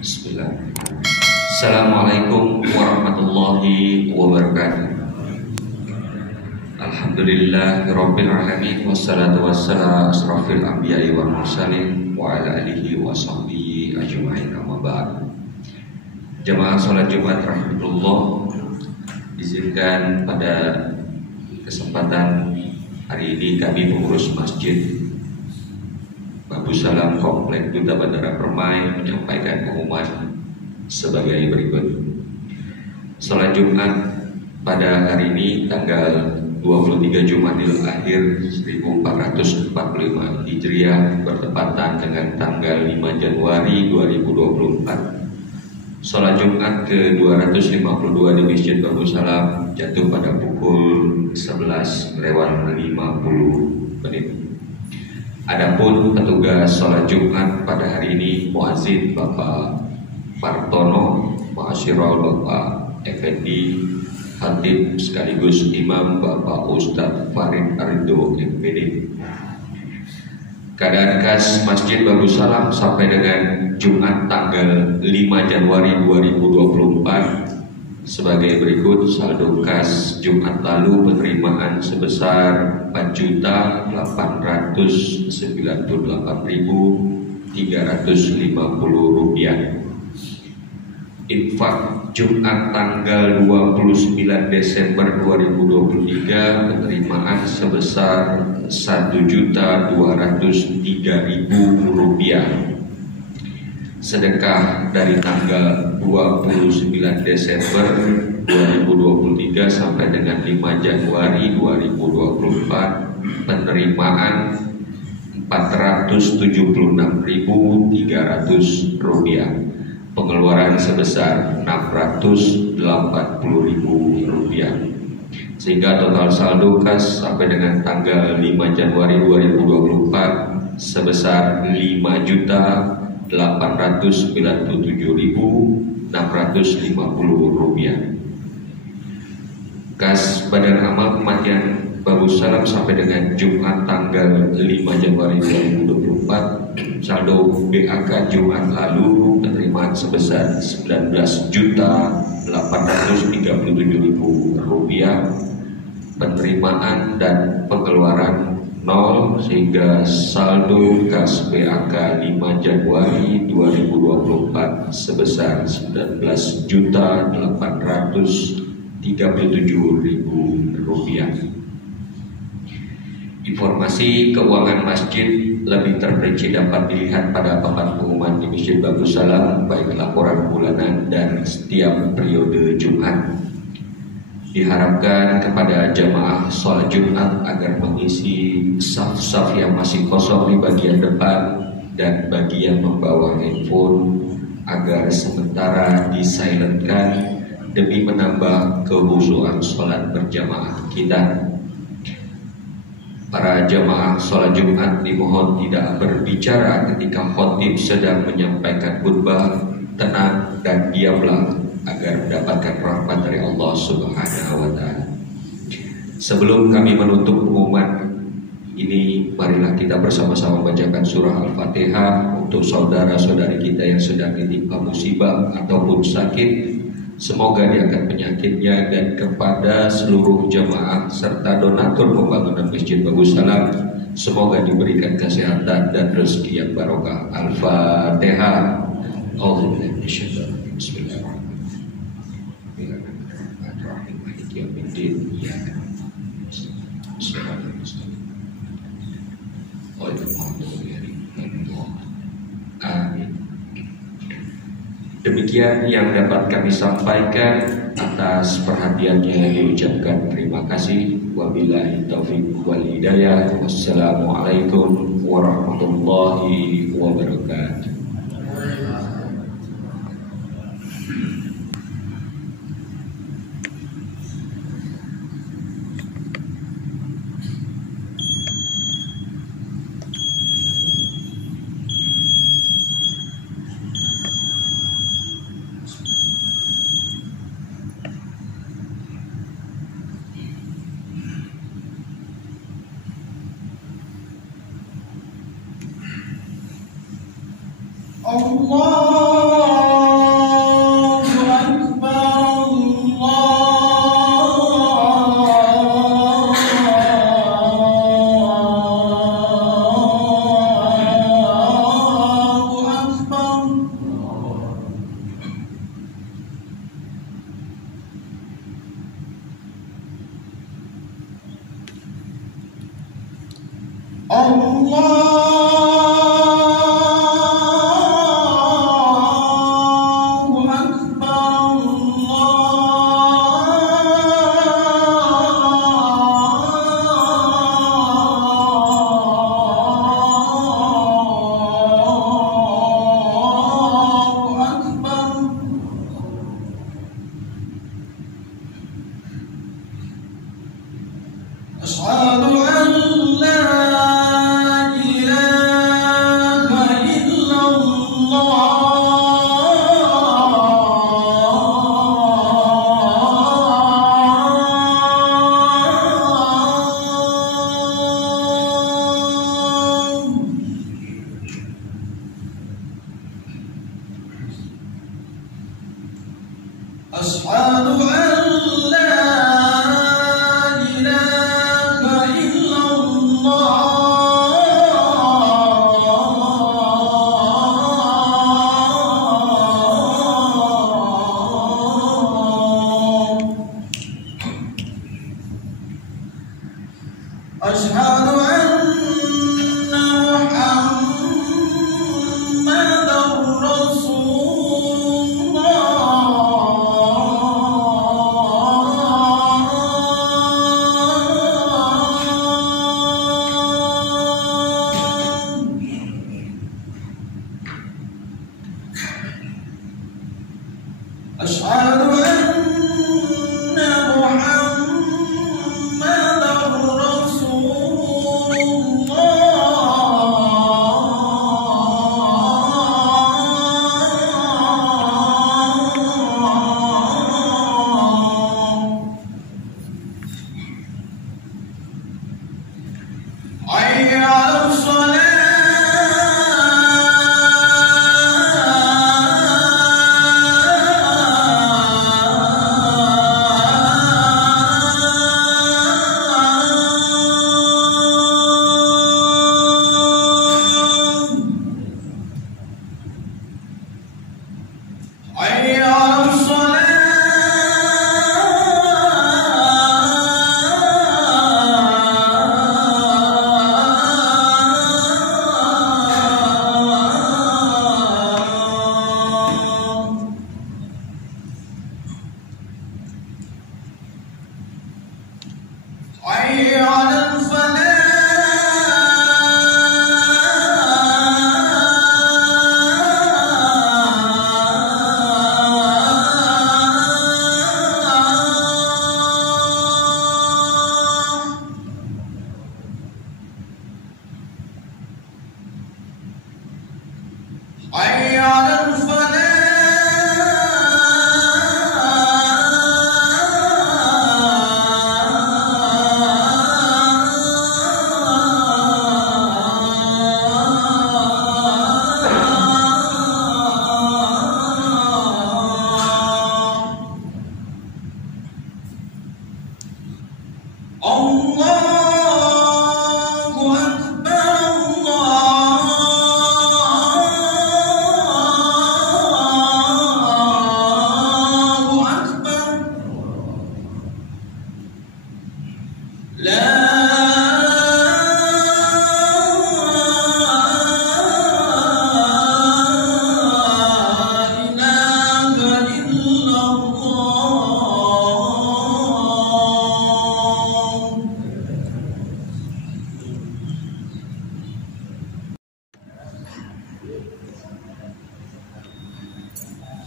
Bismillah. Assalamualaikum warahmatullahi wabarakatuh. Alhamdulillahirabbil alamin wassalatu wassalamu asrofil anbiya'i wal mursalin wa ala alihi wa sahbihi ajma'in, amma ba'd. Jamaah salat Jumat rahmatullah, izinkan pada kesempatan hari ini kami pengurus masjid Babu Salam Komplek Duta Bandara Permai menyampaikan pengumuman sebagai berikut. Salat Jumat pada hari ini tanggal 23 Jumadil Akhir 1445 Hijriah bertepatan dengan tanggal 5 Januari 2024. Salat Jumat ke-252 di Masjid Babu Salam jatuh pada pukul 11:50. Adapun petugas salat Jumat pada hari ini muazzin Bapak Partono, Ma'asyiral Bapak Effendi, Khatib sekaligus Imam Bapak Ustadz Farid Arido MPD. Keadaan kas Masjid Babu Salam sampai dengan Jumat tanggal 5 Januari 2024 sebagai berikut. Saldo kas Jumat lalu penerimaan sebesar Rp498.350. Infak Jumat tanggal 29 Desember 2023 penerimaan sebesar Rp1.203.000. Sedekah dari tanggal 29 Desember 2023 sampai dengan 5 Januari 2024 penerimaan Rp476.300, pengeluaran sebesar Rp680.000, sehingga total saldo kas sampai dengan tanggal 5 Januari 2024 sebesar Rp5.897.650. Kas Badan Amal Kematian Babu Salam sampai dengan Jumat tanggal 5 Januari 2024 saldo BAK Jumat lalu penerimaan sebesar Rp19.837.000, penerimaan dan pengeluaran 0, sehingga saldo kas BAK 5 Januari 2024 sebesar Rp19.837.000. Informasi keuangan masjid lebih terperinci dapat dilihat pada papan pengumuman di Masjid Babu Salam, baik laporan bulanan dan setiap periode Jumat. Diharapkan kepada jamaah sholat Jumat agar mengisi saf-saf yang masih kosong di bagian depan dan bagi yang membawa handphone agar sementara disilentkan demi menambah kehusuan sholat berjamaah kita. Para jamaah sholat Jumat dimohon tidak berbicara ketika khatib sedang menyampaikan khutbah, tenang dan diamlah agar mendapatkan rahmat dari Allah Subhanahu wa Ta'ala. Sebelum kami menutup pengumuman ini, marilah kita bersama-sama bacakan surah Al-Fatihah untuk saudara-saudari kita yang sedang ditimpa musibah ataupun sakit. Semoga diangkat penyakitnya, dan kepada seluruh jamaah serta donatur pembangunan Masjid Babu Salam, semoga diberikan kesehatan dan rezeki yang barokah. Al-Fatihah. Amin. Demikian yang dapat kami sampaikan. Atas perhatiannya diucapkan terima kasih. Wabillahi taufiq wal hidayah. Wassalamualaikum warahmatullahi wabarakatuh. Allah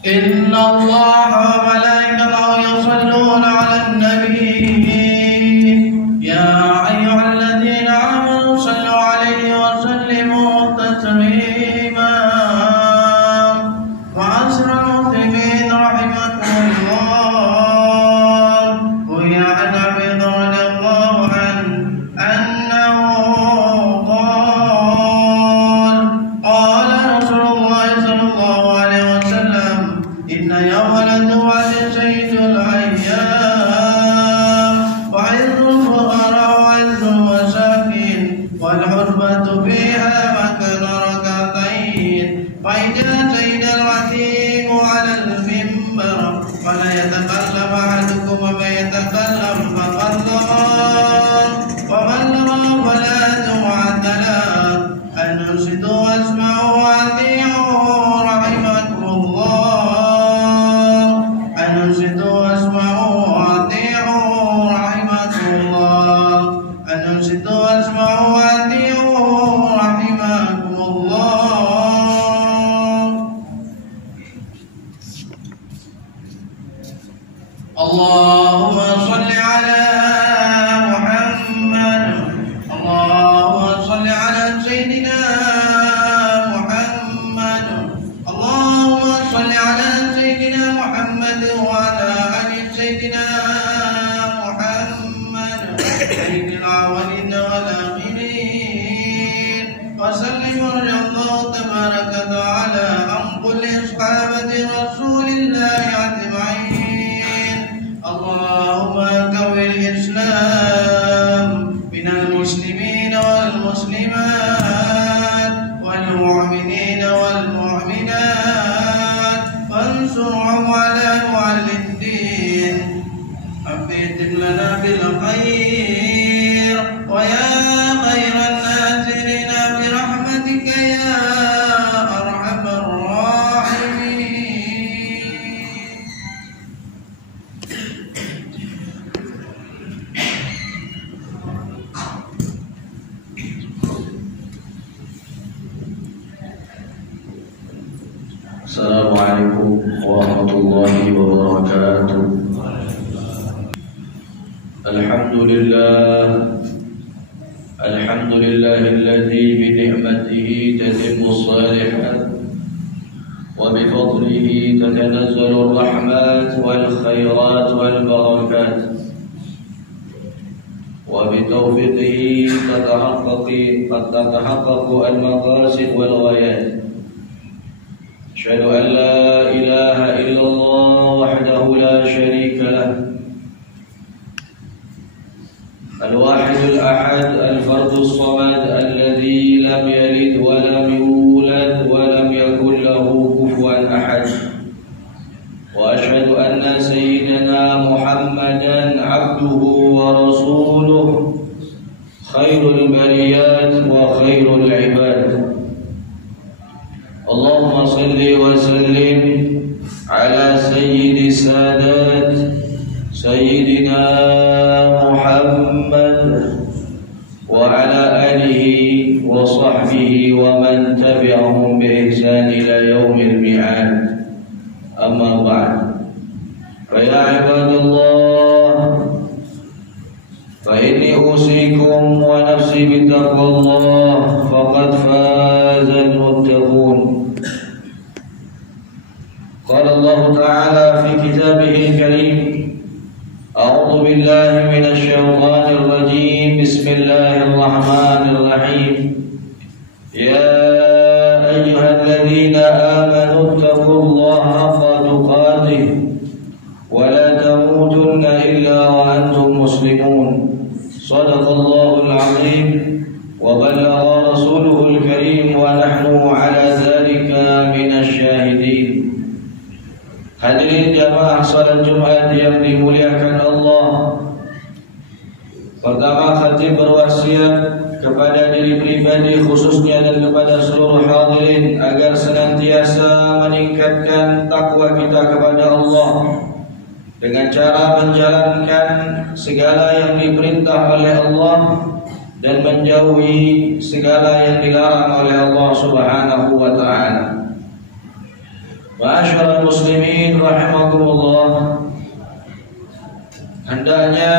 إن الله وملائكته يصلون على النبي يا أيها الذين آمنوا صلوا عليه وسلموا تسليما وعشر المسلمين رحمكم الله ويا عن أبي رضي الله عنه أنه قال رسول الله صلى الله عليه وسلم إن يوم الجمعة سيد الأيام وعز الفقراء وعز المساكين والحرمة فيها مكان ركعتين فإذا سيد العتيم على المنبر فلا يتكلم أحدكم ومن يتكلم فقد ضل ومن لغى فلا جمعة له أن ينصتوا واسمعوا وأطيعوا رحمكم الله أن ينصتوا واسمعوا وأطيعوا رحمكم الله أن ينصتوا واسمعوا وأطيعوا رحمكم الله. اللهم صل على محمد اللهم صل على سيدنا محمد اللهم صل على سيدنا محمد وعلى آل سيدنا محمد سيد الأولين والآخرين وسلم رضي الله تبارك وتعالى عن كل أصحابة رسول الله أجمعين. اللهم كون الإسلام من المسلمين والمسلمات والمؤمنين والمؤمنات وانصرهم على معلي الدين. أبيتم لنا بالخير ويا خير الناصرين برحمتك يا أرحم الراحمين. Assalamualaikum warahmatullahi wabarakatuh. Alhamdulillahilladzi bi ni'matihi tatimmu shalihat wa bi fadlihi tatanazzalu ar-rahmat wal khairat wal barakat wa bi tawfiqihi tatahaqqaqu al-maqasid wal ghayat. أشهد أن لا إله إلا الله وحده لا شريك له الواحد الأحد الفرد الصمد الذي لم يلد ولم يولد ولم يكن له كفوا أحد وأشهد أن سيدنا محمدا عبده ورسوله خير البريات وخير العباد. اللهم صل وسلم على سيد السادات سيدنا محمد وعلى آله وصحبه ومن تبعهم بإحسان إلى يوم الميعاد. أما بعد فيا عباد الله فإني أوصيكم ونفسي بتقوى الله فقد فاز المتقون. تعالى في كتابه الكريم: أعوذ بالله من الشيطان الرجيم. بسم الله الرحمن الرحيم. يا أيها الذين آمنوا اتقوا الله حق تقاته ولا تموتن إلا وأنتم مسلمون. صدق الله العظيم وبلغ رسوله الكريم ونحن على ذلك من الشاهدين. Hadirin jamaah salat Jumat yang dimuliakan Allah. Pertama, khatib berwasiat kepada diri pribadi khususnya dan kepada seluruh hadirin agar senantiasa meningkatkan takwa kita kepada Allah dengan cara menjalankan segala yang diperintah oleh Allah dan menjauhi segala yang dilarang oleh Allah Subhanahu wa taala. Ma'asyiral muslimin rahimakumullah, hendaknya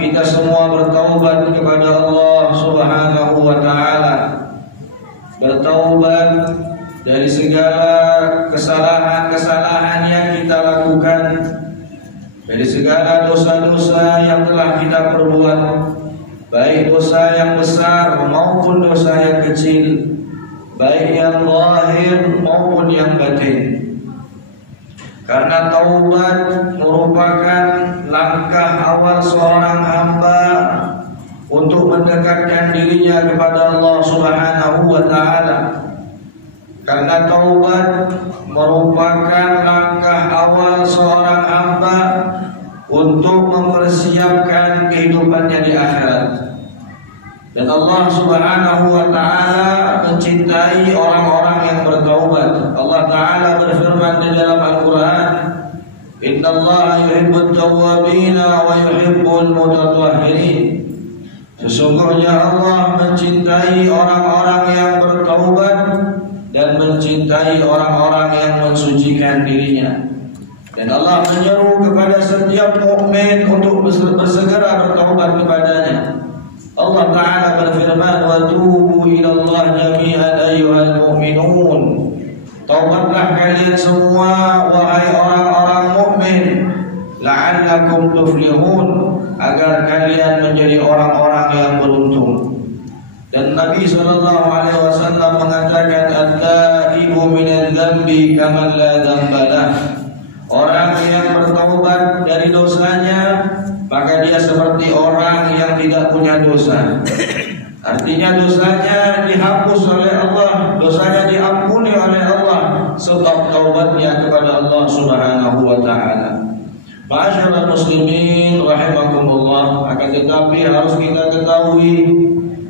kita semua bertaubat kepada Allah Subhanahu wa taala. Bertaubat dari segala kesalahan-kesalahan yang kita lakukan, dari segala dosa-dosa yang telah kita perbuat, baik dosa yang besar maupun dosa yang kecil, baik yang zahir maupun yang batin. Karena taubat merupakan langkah awal seorang hamba untuk mendekatkan dirinya kepada Allah Subhanahu wa taala. Karena taubat merupakan langkah awal seorang hamba untuk mempersiapkan kehidupannya di akhirat. Dan Allah Subhanahu wa taala mencintai orang-orang yang bertaubat. Allah taala berfirman di dalam Al-Qur'an, "Innallaha yuhibbut tawwabin wa yuhibbul mutatahhirin." Sesungguhnya Allah mencintai orang-orang yang bertaubat dan mencintai orang-orang yang mensucikan dirinya. Dan Allah menyeru kepada setiap mukmin untuk bersegera bertaubat kepadanya. Allah Ta'ala berfirman, "Wa tubu ilallah jami'an ayyuhal mu'minun." Taubatlah kalian semua wahai orang-orang mukmin, la'allakum tuflihun, agar kalian menjadi orang-orang yang beruntung. Dan Nabi SAW mengatakan, "At-taibu minadz-dzambi kaman la dzamba lah." Orang yang bertaubat dari dosanya, maka dia seperti orang yang tidak punya dosa. Artinya dosanya dihapus oleh Allah, dosanya diampuni oleh Allah sebab taubatnya kepada Allah Subhanahu wa taala. Ma'asyiral muslimin rahimakumullah, akan tetapi harus kita ketahui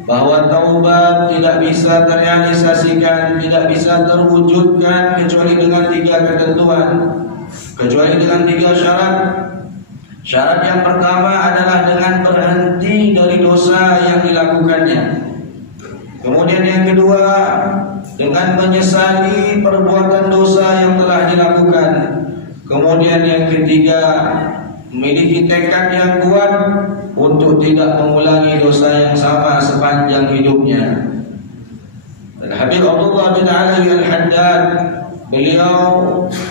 bahwa taubat tidak bisa terrealisasikan, tidak bisa terwujudkan kecuali dengan 3 ketentuan, kecuali dengan 3 syarat. Syarat yang pertama adalah dengan berhenti dari dosa yang dilakukannya. Kemudian yang kedua, dengan menyesali perbuatan dosa yang telah dilakukan. Kemudian yang ketiga, memiliki tekad yang kuat untuk tidak mengulangi dosa yang sama sepanjang hidupnya. Dan Habib Abdullah bin Ali Al-Haddad, beliau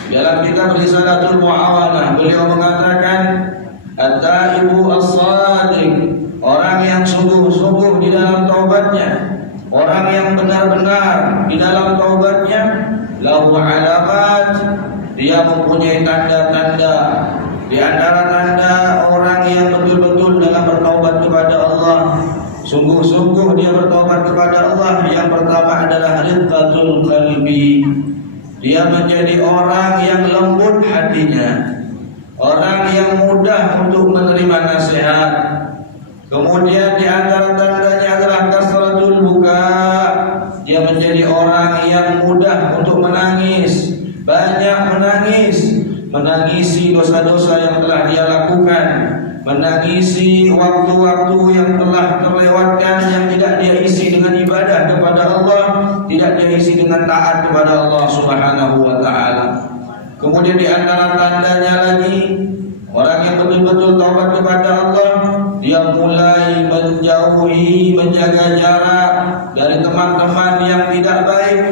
dalam kitab Risalatul Mu'awanah, beliau mengatakan, "At-taibu as-sadiq", orang yang sungguh-sungguh di dalam taubatnya, orang yang benar-benar di dalam taubatnya, lahu alamat, dia mempunyai tanda-tanda. Di antara tanda orang yang betul-betul dalam bertaubat kepada Allah, sungguh-sungguh dia bertaubat kepada Allah, yang pertama adalah ridqatul qalbi. Dia menjadi orang yang lembut hatinya, orang yang mudah untuk menerima nasihat. Kemudian di antara tandanya adalah kasratul buka. Dia menjadi orang yang mudah untuk menangis, banyak menangis, menangisi dosa-dosa yang telah dia lakukan, menangisi waktu-waktu yang telah terlewatkan yang tidak dia isi dengan ibadah kepada Allah, tidak dia isi dengan taat kepada Allah Subhanahu wa taala. Kemudian di antara tandanya lagi, orang yang betul-betul taubat kepada Allah, dia mulai menjauhi, menjaga jarak dari teman-teman yang tidak baik.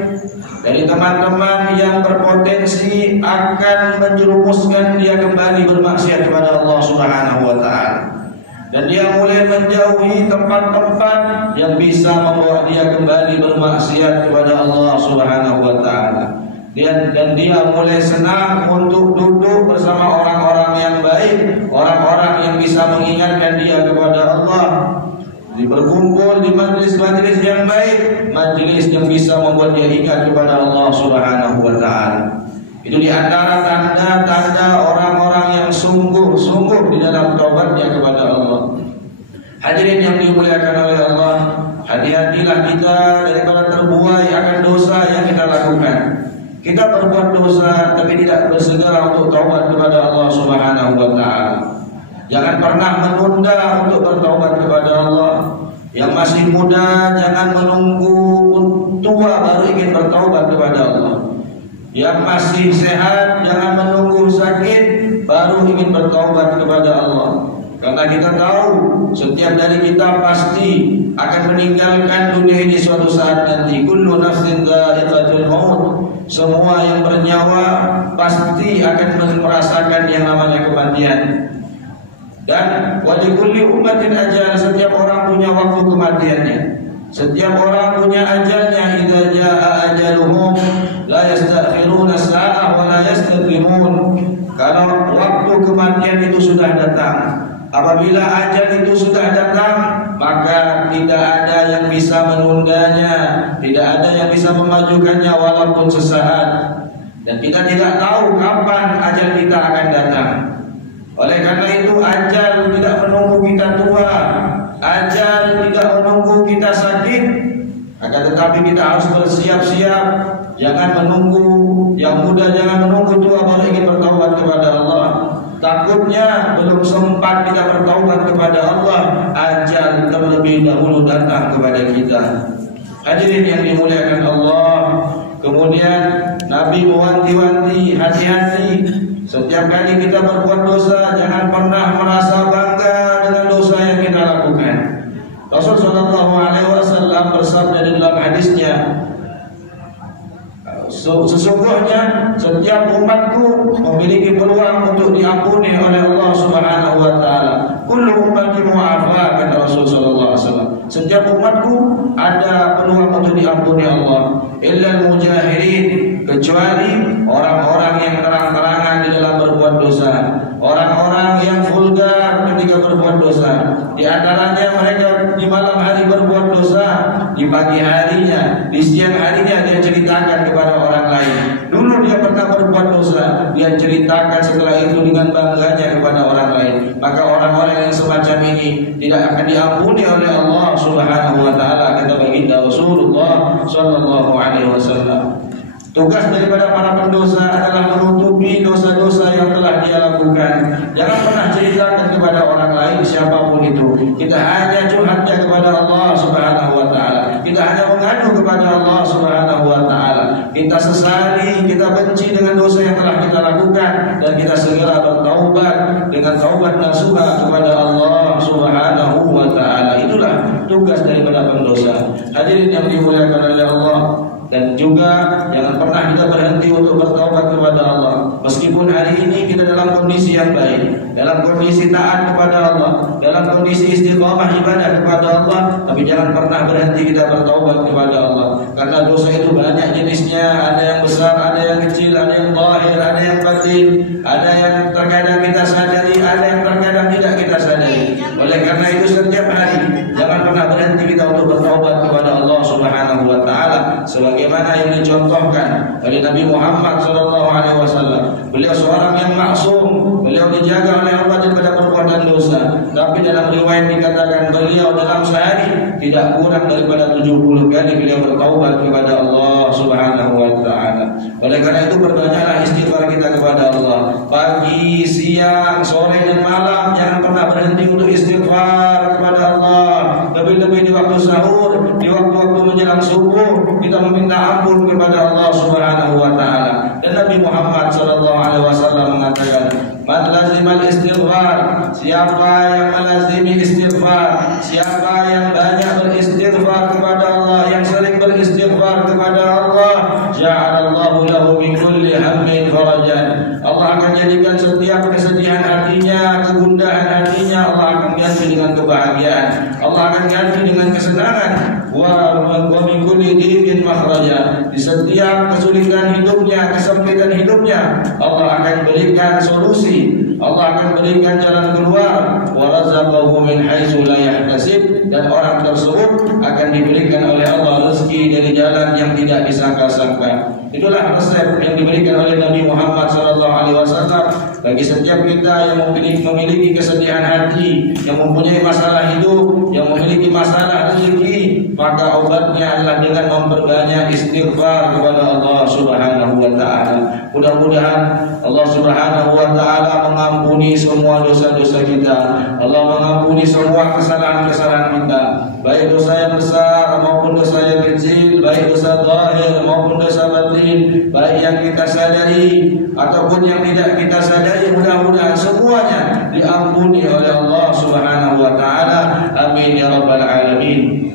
dari teman-teman yang berpotensi akan menjerumuskan dia kembali bermaksiat kepada Allah Subhanahu wa taala. Dan dia mulai menjauhi tempat-tempat yang bisa membawa dia kembali bermaksiat kepada Allah Subhanahu wa taala. Dan dia mulai senang untuk duduk bersama orang-orang yang baik, orang-orang yang bisa mengingatkan dia kepada Allah. Berkumpul di majlis-majlis yang baik, majlis yang bisa membuat dia ingat kepada Allah Subhanahu wa taala. Itu di antara tanda-tanda orang-orang yang sungguh-sungguh di dalam taubatnya kepada Allah. Hadirin yang dimuliakan oleh Allah, hati-hatilah kita daripada terbuai akan dosa yang kita lakukan. Kita berbuat dosa tapi tidak bersegera untuk taubat kepada Allah Subhanahu wa taala. Jangan pernah menunda untuk bertaubat kepada Allah. Yang masih muda jangan menunggu tua baru ingin bertaubat kepada Allah. Yang masih sehat jangan menunggu sakit baru ingin bertaubat kepada Allah. Karena kita tahu setiap dari kita pasti akan meninggalkan dunia ini suatu saat nanti. Kullu nafsin dha'iqatul maut. Semua yang bernyawa pasti akan merasakan yang namanya kematian. Dan walikulli ummatin ajal, setiap orang punya waktu kematiannya. Setiap orang punya ajalnya. Idza jaa ajaluhum la yastakhiruna sa'ah wa la yastaqdimun. Kalau waktu kematian itu sudah datang, apabila ajal itu sudah datang, maka tidak ada yang bisa menundanya, tidak ada yang bisa memajukannya walaupun sesaat. Dan kita tidak tahu kapan ajal kita akan datang. Oleh karena itu ajal tidak menunggu kita tua, ajal tidak menunggu kita sakit. Akan tetapi kita harus bersiap-siap. Jangan menunggu yang muda, jangan menunggu tua baru ingin bertaubat kepada Allah. Takutnya belum sempat kita bertaubat kepada Allah, ajal terlebih dahulu datang kepada kita. Hadirin yang dimuliakan Allah, kemudian Nabi mewanti-wanti, hati-hati. Setiap kali kita berbuat dosa, jangan pernah merasa bangga dengan dosa yang kita lakukan. Rasul sallallahu alaihi wasallam bersabda di dalam hadisnya, sesungguhnya setiap umatku memiliki peluang untuk diampuni oleh Allah Subhanahu wa taala. Kullu ummati mu'afa, kata Rasul sallallahu alaihi wasallam. Setiap umatku ada peluang untuk diampuni Allah. Illa al-mujahirin, kecuali orang-orang yang terang-terangan di dalam berbuat dosa, orang-orang yang vulgar ketika berbuat dosa. Di antaranya mereka di malam hari berbuat dosa, di pagi harinya, di siang harinya dia ceritakan kepada orang lain. Dulu dia pernah berbuat dosa, dia ceritakan setelah itu dengan bangganya kepada orang lain. Maka orang-orang yang semacam ini tidak akan diampuni oleh Allah Subhanahu wa taala, kata baginda Rasulullah sallallahu alaihi wasallam. Tugas daripada para pendosa adalah menutupi dosa-dosa yang telah dia lakukan. Jangan pernah ceritakan kepada orang lain siapapun itu. Kita hanya curhatnya kepada Allah Subhanahu wa taala. Kita hanya mengadu kepada Allah Subhanahu wa taala. Kita sesali, kita benci dengan dosa yang telah kita lakukan, dan kita segera bertaubat dengan taubat nasuha kepada Allah Subhanahu wa taala. Itulah tugas daripada pendosa. Hadirin yang dimuliakan oleh Allah. Dan juga jangan pernah kita berhenti untuk bertaubat kepada Allah. Meskipun hari ini kita dalam kondisi yang baik, dalam kondisi taat kepada Allah, dalam kondisi istiqamah ibadah kepada Allah, tapi jangan pernah berhenti kita bertaubat kepada Allah. Karena dosa itu banyak jenisnya, ada yang besar, ada yang kecil, ada yang zahir, ada yang batin, ada yang terkadang kita sadari, ada yang terkadang tidak kita sadari. Oleh karena itu setiap hari jangan pernah berhenti kita untuk bertaubat kepada Allah Subhanahu wa taala, sebagaimana yang dicontohkan oleh Nabi Muhammad sallallahu alaihi wasallam. Beliau seorang yang maksum, beliau dijaga oleh Allah daripada perbuatan dosa. Tapi dalam riwayat dikatakan beliau dalam sehari tidak kurang daripada 70 kali beliau bertaubat kepada Allah Subhanahu wa taala. Oleh karena itu berdonyalah istighfar kita kepada Allah. Pagi, siang, sore dan malam jangan pernah berhenti untuk istighfar kepada Allah. Lebih-lebih di waktu sahur, di waktu-waktu menjelang subuh, kita meminta ampun kepada Allah Subhanahu wa taala. Dan Nabi Muhammad sallallahu alaihi wasallam mengatakan, "Man lazimal istighfar," siapa yang melazimi istighfar, siapa yang banyak beristighfar kepada Allah, yang sering beristighfar kepada Allah, ja'alallahu lahu min kulli hammin farajan. Allah akan jadikan setiap kesedihan hatinya, kegundahan hatinya, Allah akan ganti dengan kebahagiaan. Allah akan ganti dengan kesenangan. Wa min kulli dhiqin makhraja. Di setiap kesulitan hidupnya, kesempitan hidupnya, Allah akan berikan solusi. Allah akan berikan jalan keluar. Wa razaqahu min haitsu la yahtasib, dan orang tersebut akan diberikan oleh Allah rezeki dari jalan yang tidak disangka-sangka. Itulah resep yang diberikan oleh Nabi Muhammad SAW bagi setiap kita yang memiliki kesedihan hati, yang mempunyai masalah hidup, yang memiliki masalah rezeki, maka obatnya adalah dengan memperbanyak istighfar kepada Allah Subhanahu wa taala. Mudah-mudahan Allah Subhanahu wa taala mengampuni semua dosa-dosa kita. Allah mengampuni semua kesalahan-kesalahan kita, baik dosa yang besar maupun dosa yang kecil, baik dosa zahir maupun dosa batin, baik yang kita sadari ataupun yang tidak kita sadari. Mudah-mudahan semuanya diampuni oleh Allah Subhanahu wa taala. Amin ya rabbal alamin.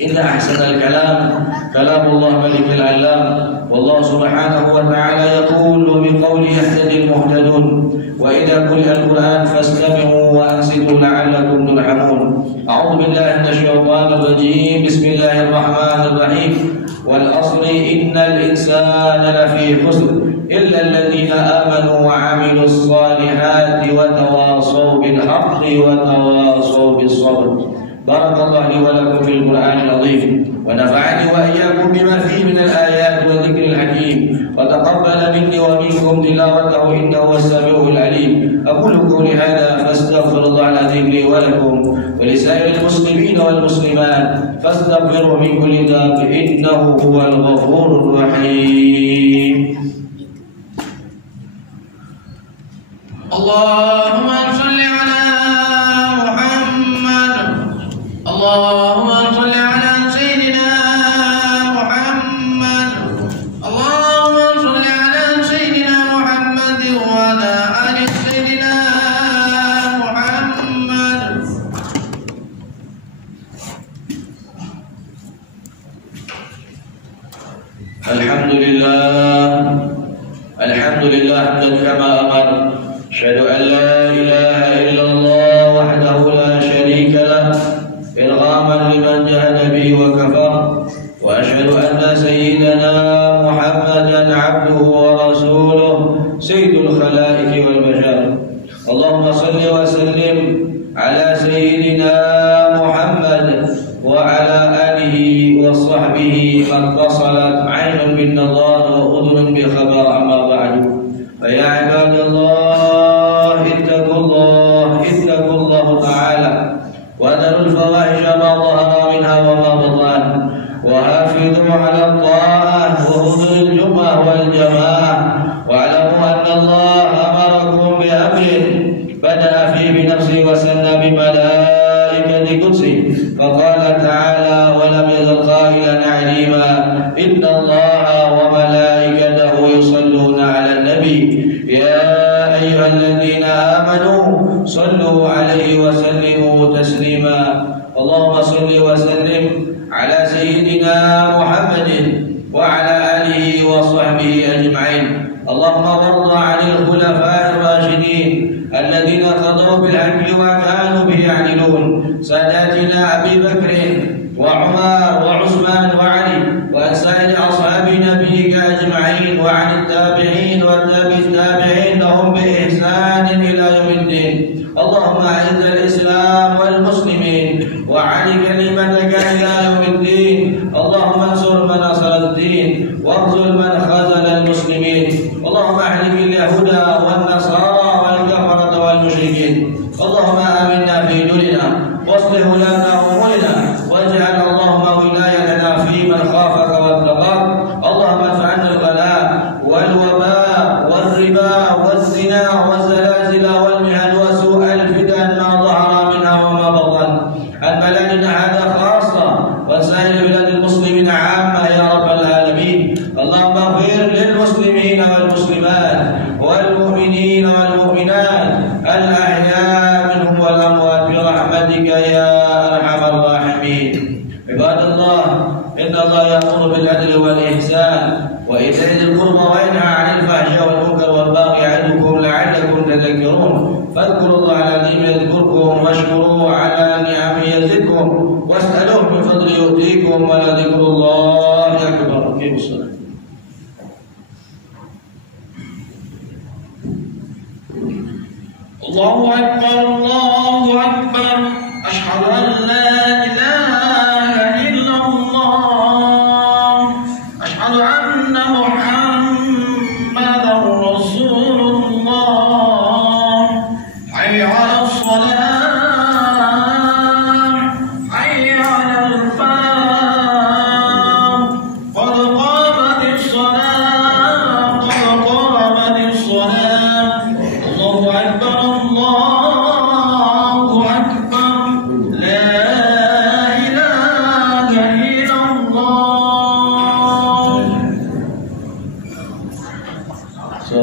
Inna ahsanal kalam kalamullah malikul alam. Wallahu subhanahu wa ta'ala yaqulu biqawli yahtadil muhtadun. Wa idza quri'a al-Qur'an fastami'u wa ansitu la'allakum turhamun. A'udzu billahi minasy syaithanir rajim. Bismillahirrahmanirrahim. Wal 'asri innal insana lafi khusr illa alladhina amanu wa 'amilus salihati wa tawasaw bil haqqi wa tawasaw bis sabr. Barakallahu li wa lakum fil Qur'anil 'azim wa nafa'ani wa iyyakum bima fihi min al-ayati wa dhikril hakim wa taqabbala minni wa minkum tilawatahu innahu was-sami'ul 'alim. Aqulu qawli hadha fastaghfirullahal 'azim li wa lakum wa li sa'iril muslimin wal muslimat fastaghfiruhu min kulli dhanbin innahu huwal ghafurur rahim. Allahumma shalli ala Allahumma salli ala Sayyidina Muhammad. Allahumma salli ala Sayyidina Muhammad wa ala ali Sayyidina Muhammad. Alhamdulillah hamdan kama amar. Asyhadu an la ilaha illallah wahdahu la syarika lah إرغاما لمن جهد به وكفر وأشهد أن سيدنا محمدا عبده ورسوله سيد الخلائق والبشر. اللهم صل وسلم على سيدنا محمد وعلى آله وصحبه ما اتصلت عين بالنظار وأذن بخبر. أما بعد فيا عباد الله اتقوا الله تعالى وذروا الفواحش ما ظهر منها وما بطن وحافظوا على الطاعة وحضور الجمعة والجماعة واعلموا أن الله أمركم بأمر بدأ فيه بنفسه وسنى بملائكة قدسه فقال تعالى ولم يزل قائلا عليما إن الله وملائكته يصلون على النبي يا أيها الذين آمنوا صلوا عليه وسلموا تسليما. اللهم صل وسلم على سيدنا محمد وعلى آله وصحبه أجمعين. اللهم وارض عن الخلفاء الراشدين الذين قضوا بالعدل وكانوا به يعدلون ساداتنا أبي بكر وعمر وعثمان وعلي وعن سائر أصحاب نبيك أجمعين وعن التابعين والتابع التابعين لهم بإحسان إلى يوم الدين. اللهم أعز الإسلام والمسلمين وأعل كلمتك إلى يوم الدين. اللهم انصر من نصر الدين واخذل من خذل المسلمين. اللهم اهلك اليهود والنصارى والكفرة والمشركين. اللهم آمنا في ديننا واصلح ولاة أمورنا واجعل اللهم ولايتنا في من خافك واتقاك. اللهم ادفع عنا الغلاء والوباء والربا والزنا والزلازل والمحن وسوء الفتن ما ظهر منها وما بطن عن بلدنا هذا خاصة وسائر بلاد المسلمين عامة يا رب العالمين. اللهم اغفر للمسلمين والمسلمات والمؤمنين والمؤمنات الأحياء وإيتاء ذي القربى وينهى عن الفحشاء والمنكر والبغي يعظكم لعلكم تذكرون فاذكروا الله العظيم يذكركم واشكروه على نعمه يزدكم واسألوه من فضله يؤتيكم ولذكر الله أكبر. أقيموا الصلاة. الله أكبر الله أكبر أشهد أن لا إله إلا الله أشهد أن محمدا رسول الله حي على الصلاة حي على الفلاح قد قامت الصلاة قد قامت الصلاة الله أكبر الله أكبر لا إله إلا الله. So,